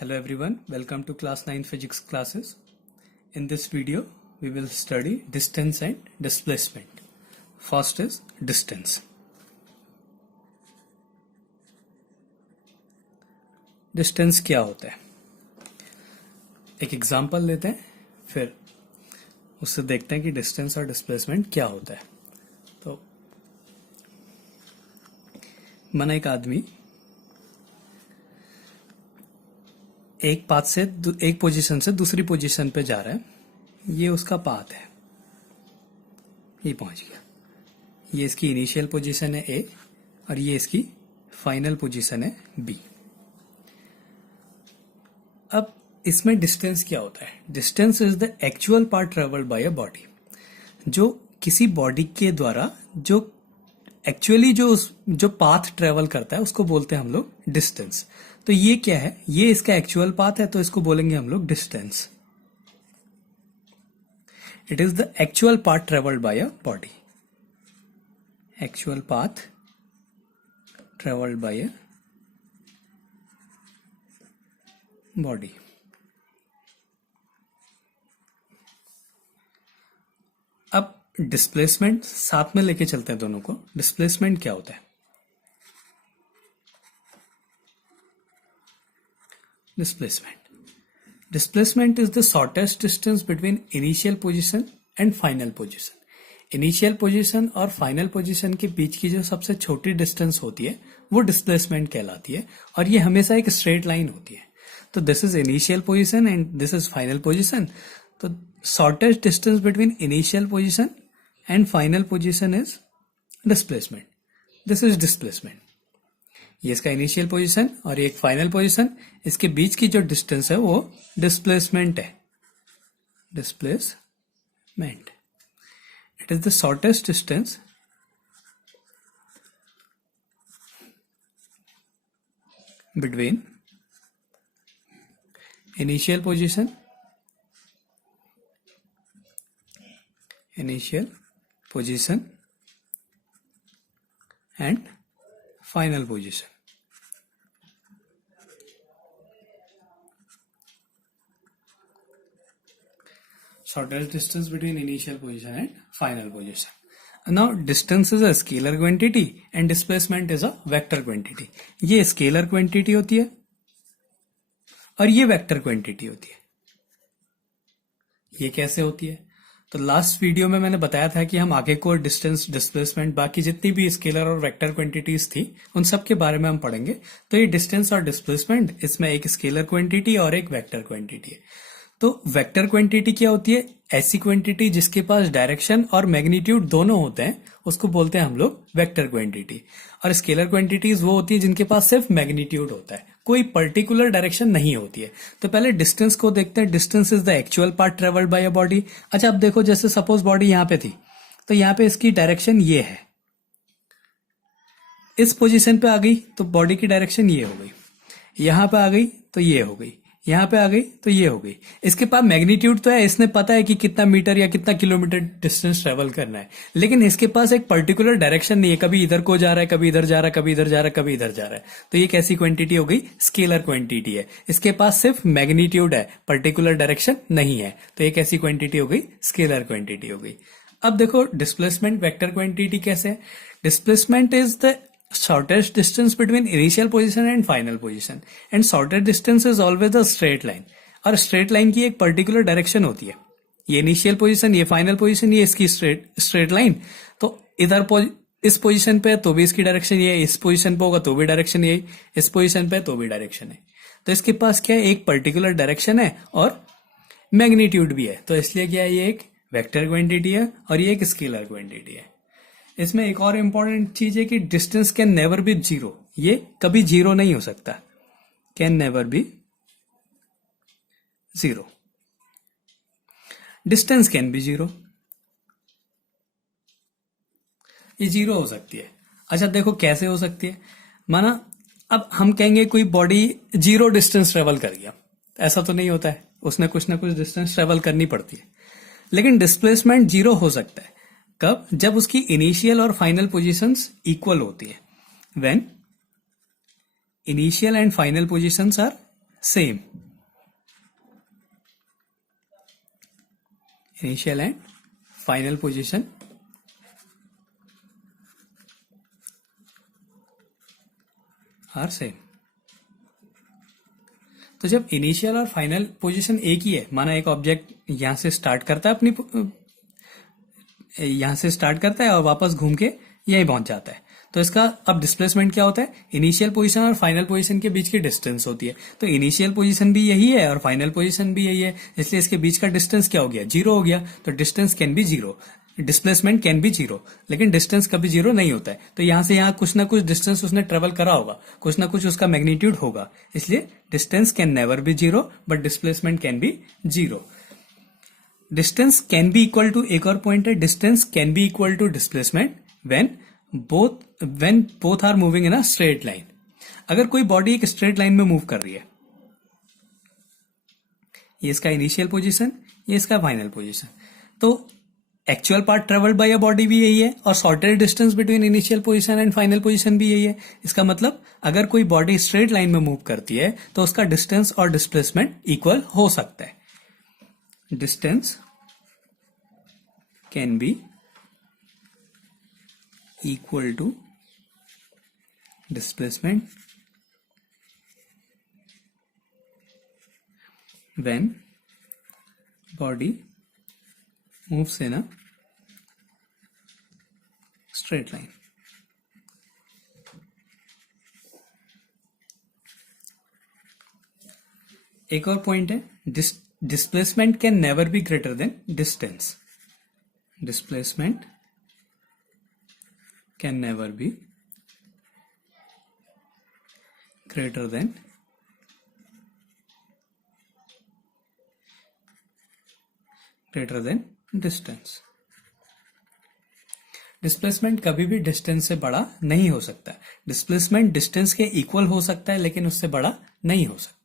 Hello everyone, welcome to class 9 physics classes. In this video, we will study distance and displacement. First is distance. Distance क्या होता है? एक example लेते हैं, फिर उससे देखते हैं कि डिस्टेंस और डिस्प्लेसमेंट क्या होता है. तो माना एक आदमी एक पाथ से एक पोजीशन से दूसरी पोजीशन पे जा रहा है. ये उसका पाथ है, ये पहुंच गया. ये इसकी इनिशियल पोजीशन है ए और ये इसकी फाइनल पोजीशन है बी. अब इसमें डिस्टेंस क्या होता है? Distance is the actual path travelled by a body. जो किसी बॉडी के द्वारा जो एक्चुअली जो पाथ ट्रेवल करता है उसको बोलते हैं हम लोग डिस्टेंस. तो ये क्या है? ये इसका एक्चुअल पाथ है, तो इसको बोलेंगे हम लोग distance. It is the actual path travelled by a body. Actual path travelled by a body. अब डिस्प्लेसमेंट साथ में लेके चलते हैं दोनों को. डिस्प्लेसमेंट क्या होता है? Displacement is the shortest distance between initial position and final position. Initial position और फाइनल पोजीशन के बीच की जो सबसे छोटी डिस्टेंस होती है वो डिस्प्लेसमेंट कहलाती है, और ये हमेशा एक स्ट्रेट लाइन होती है. तो this is initial position and this is final position. तो shortest distance between initial position and final position is displacement. This is displacement. ये इसका इनिशियल पोजीशन और ये एक फाइनल पोजीशन, इसके बीच की जो डिस्टेंस है वो डिस्प्लेसमेंट है. Displacement. It is the shortest distance between initial position and final position. Shortest distance between initial position and final position. Now distance is a scalar quantity and displacement is a vector quantity. ये scalar quantity होती है और ये vector quantity होती है. ये कैसे होती है? तो लास्ट वीडियो में मैंने बताया था कि हम आगे को डिस्टेंस, डिस्प्लेसमेंट, बाकी जितनी भी स्केलर और वेक्टर क्वांटिटीज थी उन सब के बारे में हम पढ़ेंगे. तो ये डिस्टेंस और डिस्प्लेसमेंट, इसमें एक स्केलर क्वांटिटी और एक वेक्टर क्वांटिटी है. तो वेक्टर क्वांटिटी क्या होती है? ऐसी क्वांटिटी जिसके पास डायरेक्शन और मैग्नीट्यूड दोनों होते हैं उसको बोलते हैं हम लोग वेक्टर क्वांटिटी. और स्केलर क्वांटिटीज वो होती है जिनके पास सिर्फ मैग्नीट्यूड होता है, कोई पर्टिकुलर डायरेक्शन नहीं होती है. तो पहले डिस्टेंस को देखते हैं. Distance is the actual path travelled by a body. अच्छा, अब देखो, जैसे सपोज बॉडी यहां पे थी तो यहां पे इसकी डायरेक्शन ये है. इस पोजीशन पे आ गई तो बॉडी की डायरेक्शन ये हो गई. यहां पे आ गई तो ये हो गई. यहां पे आ गई तो ये हो गई. इसके पास मैग्नीट्यूड तो है, इसने पता है कि कितना मीटर या कितना किलोमीटर डिस्टेंस ट्रेवल करना है, लेकिन इसके पास एक पर्टिकुलर डायरेक्शन नहीं है. कभी इधर को जा रहा है, कभी इधर जा रहा है, कभी इधर जा रहा है, कभी इधर जा रहा है. तो ये कैसी क्वांटिटी हो गई? स्केलर क्वांटिटी है. इसके पास सिर्फ मैग्नीट्यूड है, पर्टिकुलर डायरेक्शन नहीं है. तो ये कैसी क्वांटिटी हो गई? स्केलर क्वांटिटी हो गई. अब देखो डिस्प्लेसमेंट वेक्टर क्वांटिटी कैसे है? Displacement is the shortest distance between initial position and final position, and shortest distance is always a straight line. और straight line की एक particular direction होती है. ये initial position, ये final position, ये इसकी straight line. तो इधर इस position पे तो भी इसकी direction ये, इस position पे होगा तो भी direction ये, इस position पे तो भी direction है. तो इसके पास क्या है? एक particular direction है और magnitude भी है. तो इसलिए क्या है? ये एक vector quantity है और ये एक scalar quantity है. इसमें एक और इंपॉर्टेंट चीज है कि distance can never be zero. ये कभी जीरो नहीं हो सकता. Can never be zero. Distance can be zero. ये जीरो हो सकती है. अच्छा देखो कैसे हो सकती है. माना अब हम कहेंगे कोई बॉडी जीरो डिस्टेंस ट्रेवल कर गया, ऐसा तो नहीं होता है, उसने कुछ ना कुछ डिस्टेंस ट्रेवल करनी पड़ती है. लेकिन डिस्प्लेसमेंट जीरो हो सकता है. कब? जब उसकी इनिशियल और फाइनल पोजीशंस इक्वल होती है. When initial and final positions are same. Initial and final position are same. तो जब इनिशियल और फाइनल पोजीशन एक ही है, माना एक ऑब्जेक्ट यहां से स्टार्ट करता है यहां से स्टार्ट करता है और वापस घूम के यहीं पहुंच जाता है, तो इसका अब डिस्प्लेसमेंट क्या होता है? इनिशियल पोजीशन और फाइनल पोजीशन के बीच की डिस्टेंस होती है। तो इनिशियल पोजीशन भी यही है और फाइनल पोजीशन भी यही है, इसलिए इसके बीच का डिस्टेंस क्या हो गया? जीरो हो गया। तो distance can be zero, displacement can be zero, लेकिन डिस्टेंस कभी जीरो नहीं होता है। तो यहां से यहां कुछ ना कुछ डिस्टेंस उसने ट्रेवल करा होगा, कुछ ना कुछ उसका मैग्नीट्यूड होगा, इसलिए distance can never be zero but displacement can be zero. Distance can be equal to, एक और पॉइंट है, distance can be equal to displacement when both are moving in a straight line. अगर कोई body एक straight line में move कर रही है, ये इसका इनिशियल पोजीशन, ये इसका फाइनल पोजीशन, तो actual part travelled by a body भी यही है और shortest distance between initial position and final position भी यही है। इसका मतलब अगर कोई बॉडी स्ट्रेट लाइन में मूव करती है तो उसका डिस्टेंस और डिस्प्लेसमेंट इक्वल हो सकता है। Distance can B equal to displacement when body moves in a straight line. एक और पॉइंट है, displacement can never be greater than distance. Displacement can never be greater than distance. Displacement कभी भी distance से बड़ा नहीं हो सकता। डिस्प्लेसमेंट डिस्टेंस के इक्वल हो सकता है लेकिन उससे बड़ा नहीं हो सकता।